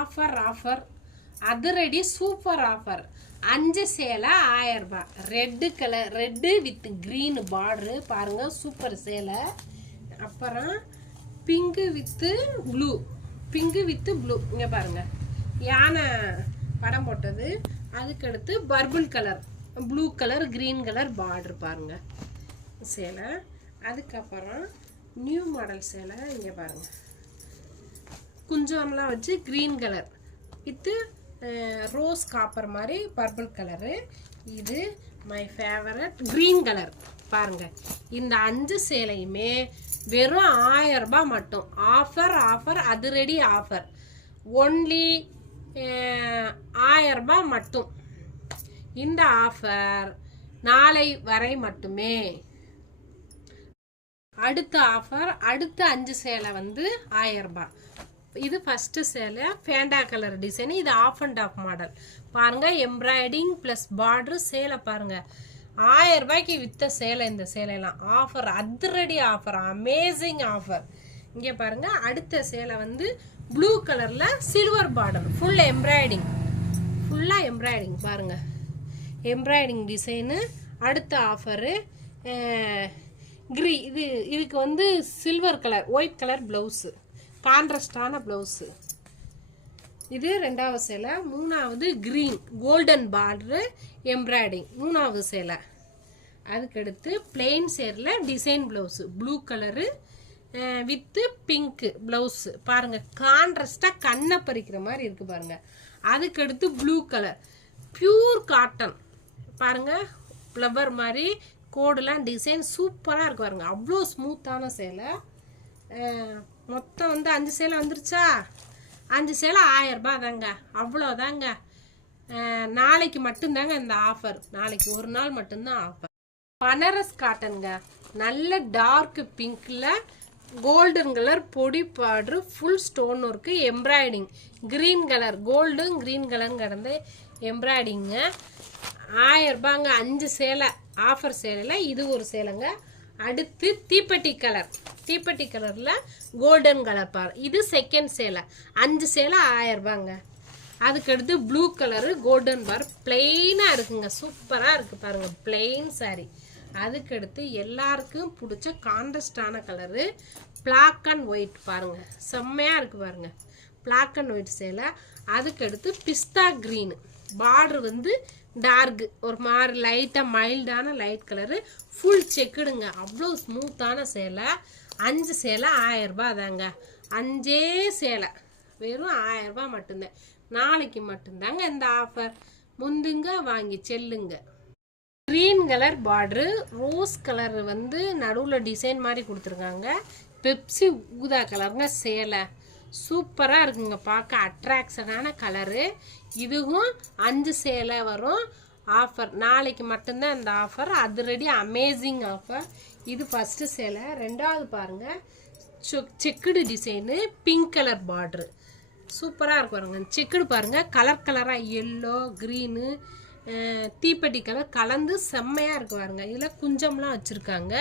Offer offer. அதிரடி super offer அஞ்சு சேலை ஆயிரம் ரூபாய். Red colour red with green border பாருங்க சூப்பர் சேலை. அப்புறம் pink with blue pink with blue இங்கே பாருங்கள் யானை படம் போட்டது. அதுக்கடுத்து purple colour blue colour green colour border பாருங்கள் சேலை. அதுக்கப்புறம் நியூ மாடல் சேலை. இங்கே பாருங்கள் குஞ்சம்லாம் வச்சு green colour with rose copper மாதிரி பர்பிள் கலரு இது மை ஃபேவரட் க்ரீன் கலர் பாருங்கள் இந்த அஞ்சு சேலையுமே வெறும் ஆயிரம் ரூபாய் மட்டும். ஆஃபர் ஆஃபர் அது ரெடி ஆஃபர் ஒன்லி ஆயிரம் ரூபாய் மட்டும். இந்த ஆஃபர் நாளை வரை மட்டுமே. அடுத்த ஆஃபர் அடுத்த அஞ்சு சேலை வந்து ஆயிரம் ரூபாய். இது ஃபஸ்ட்டு சேலை ஃபேண்டா கலர் டிசைன் இது ஆஃப் அண்ட் ஆஃப் மாடல் பாருங்க எம்ப்ராய்டிங் ப்ளஸ் பார்ட்ரு சேலை பாருங்கள் ஆயிரம் ரூபாய்க்கு விற்ற சேலை இந்த சேலையெல்லாம் ஆஃபர் அதிரடி ஆஃபர் அமேசிங் ஆஃபர் இங்கே பாருங்க அடுத்த சேலை வந்து ப்ளூ கலரில் சில்வர் பார்டர் ஃபுல் எம்ப்ராய்டிங் ஃபுல்லாக எம்ப்ராய்டிங் பாருங்கள் எம்ப்ராய்டிங் டிசைனு அடுத்த ஆஃபரு க்ரீ இது இதுக்கு வந்து silver colour white colour blouse கான்ட்ரஸ்டான blouse. இது ரெண்டாவது சேலை. மூணாவது க்ரீன் கோல்டன் பார்டரு எம்ப்ராய்டிங் மூணாவது சேலை. அதுக்கடுத்து பிளெயின் சேரில் design blouse blue colour with pink blouse பாருங்கள் கான்ட்ரஸ்டாக கண்ணை பறிக்கிற மாதிரி இருக்குது பாருங்க. அதுக்கடுத்து ப்ளூ கலர் பியூர் காட்டன் பாருங்கள் ஃப்ளவர் மாதிரி கோடுலாம் டிசைன் சூப்பராக இருக்கு பாருங்கள் அவ்வளோ ஸ்மூத்தான சேலை. மொத்தம் வந்து அஞ்சு சேலை வந்துருச்சா? அஞ்சு சேலை ஆயிரம் ரூபாய் தாங்க. அவ்வளோதாங்க நாளைக்கு மட்டும்தாங்க இந்த ஆஃபர் நாளைக்கு ஒரு நாள் மட்டும்தான் ஆஃபர் பனரஸ் காட்டனுங்க நல்ல டார்க் பிங்க்கில் கோல்டன் கலர் பொடி border full stone work embroidering green colour கோல்டும் green colour கடந்து எம்ப்ராய்டிங்க ஆயிரம் ரூபாங்க அஞ்சு சேலை ஆஃபர் சேலையில் இது ஒரு சேலைங்க. அடுத்து தீப்பெட்டி கலர் தீப்பெட்டி கலரில் கோல்டன் கலர் பார். இது செகண்ட் சேலை. அஞ்சு சேலை ஆயிரம் ரூபாங்க. அதுக்கடுத்து ப்ளூ கலரு கோல்டன் பார். பிளெயினாக இருக்குங்க. சூப்பராக இருக்குது பாருங்கள் பிளெயின் saree. அதுக்கடுத்து எல்லாருக்கும் பிடிச்ச கான்ட்ரஸ்டான கலரு பிளாக் அண்ட் ஒயிட் பாருங்கள் செம்மையாக இருக்குது பாருங்கள் பிளாக் அண்ட் ஒயிட் சேலை. அதுக்கடுத்து பிஸ்தா க்ரீனு பார்டர் வந்து டார்க்கு ஒரு மாதிரி லைட்டாக மைல்டான லைட் கலரு ஃபுல் செக்குடுங்க அவ்வளோ ஸ்மூத்தான சேலை. அஞ்சு சேலை ஆயிரம் ரூபாய் தாங்க அஞ்சே சேலை. வெறும் ஆயிரம் ரூபாய் மட்டும்தான். நாளைக்கு மட்டும்தாங்க இந்த ஆஃபர் முந்துங்க வாங்கி செல்லுங்க. Green colour border rose colour வந்து நடுவில் டிசைன் மாதிரி கொடுத்துருக்காங்க. பெப்சி ஊதா கலருங்க சேலை. சூப்பராக இருக்குங்க பார்க்க. அட்ராக்ஷனான கலரு இதுவும் அஞ்சு சேலை வரும். ஆஃபர் நாளைக்கு மட்டும்தான் இந்த ஆஃபர் அது ரெடி அமேசிங் ஆஃபர் இது ஃபஸ்ட்டு சேலை. ரெண்டாவது பாருங்கள் checked design pink colour border சூப்பராக இருக்கும் பாருங்க. செக்குடு பாருங்கள் கலர் கலராக எல்லோ க்ரீனு தீப்பெட்டி கலர் கலந்து செம்மையாக இருக்கு பாருங்க. இதில் குஞ்சம்லாம் வச்சுருக்காங்க.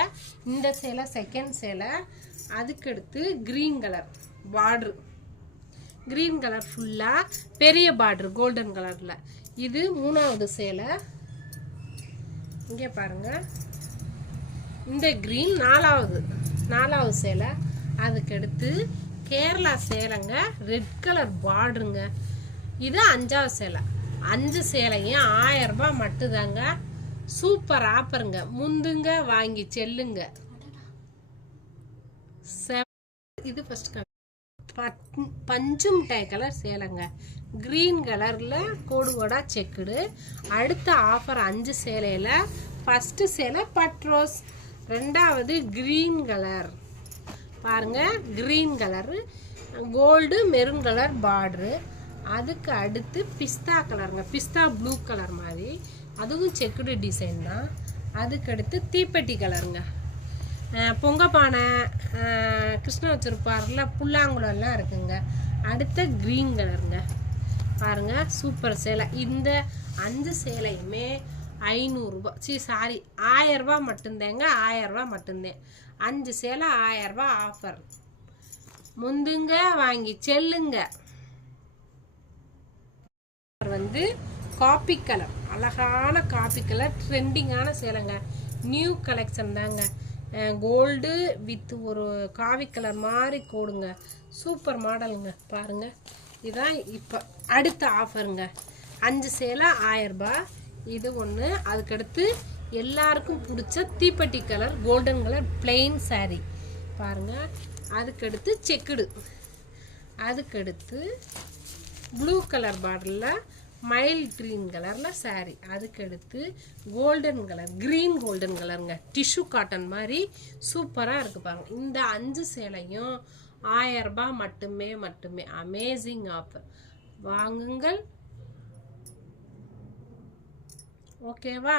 இந்த சேலை செகண்ட் சேலை. அதுக்கடுத்து green colour border green colour ஃபுல்லாக பெரிய பார்ட்ரு கோல்டன் கலரில் இது மூணாவது சேலை. இங்கே பாருங்க. இந்த க்ரீன் நாலாவது நாலாவது சேலை. அதுக்கடுத்து கேரளா சேலைங்க ரெட் கலர் பார்டருங்க இது அஞ்சாவது சேலை. அஞ்சு சேலையும் ஆயிரம் ரூபாய் மட்டும்தாங்க. சூப்பர் ஆப்பருங்க முந்துங்க வாங்கி செல்லுங்க. இது ஃபர்ஸ்ட் பஞ்சு மிட்டாய் கலர் சேலைங்க. க்ரீன் கலரில் கோடு கோடா செக்குடு. அடுத்த ஆஃபர் அஞ்சு சேலையில். ஃபஸ்ட்டு சேலை பட்ரோஸ். ரெண்டாவது க்ரீன் கலர் பாருங்க green colour gold maroon colour border அதுக்கு அடுத்து பிஸ்தா கலருங்க பிஸ்தா ப்ளூ கலர் மாதிரி. அதுவும் செக்குடு டிசைன் தான். அதுக்கு அடுத்து தீப்பெட்டி கலருங்க பொங்க பானை கிருஷ்ணன் வச்சுருப்பார்ல புல்லாங்குழல்லாம் இருக்குங்க. அடுத்த க்ரீன் கலருங்க பாருங்க சூப்பர் சேலை. இந்த அஞ்சு சேலையுமே ஐநூறுரூபா சி சாரி ஆயரூபா மட்டும்தேங்க ஆயரூபா மட்டும்தேன் அஞ்சு சேலை ஆயரூபா ஆஃபர் முந்துங்க வாங்கி செல்லுங்க. வந்து காப்பி கலர் அழகான காப்பி கலர் ட்ரெண்டிங்கான சேலைங்க. நியூ கலெக்ஷன் தாங்க. கோல்டு வித் ஒரு காவி கலர் மாதிரி கோடுங்க சூப்பர் மாடலுங்க பாருங்க. இதான் இப்போ அடுத்த ஆஃபருங்க அஞ்சு சேலை ஆயரரூபா இது ஒன்று அதுக்கடுத்து எல்லாருக்கும் பிடிச்ச தீப்பெட்டி colour golden colour plain saree. பாருங்கள் அதுக்கடுத்து செக்குடு. அதுக்கடுத்து ப்ளூ கலர் பார்டரில் மைல் க்ரீன் கலரில் saree. அதுக்கடுத்து கோல்டன் கலர் க்ரீன் கோல்டன் கலருங்க டிஷ்யூ காட்டன் மாதிரி சூப்பராக இருக்குது பாருங்க. இந்த அஞ்சு சேலையும் ஆயிரம் ரூபாய் மட்டுமே மட்டுமே. அமேசிங் ஆஃபர் வாங்குங்கள். ஓகேவா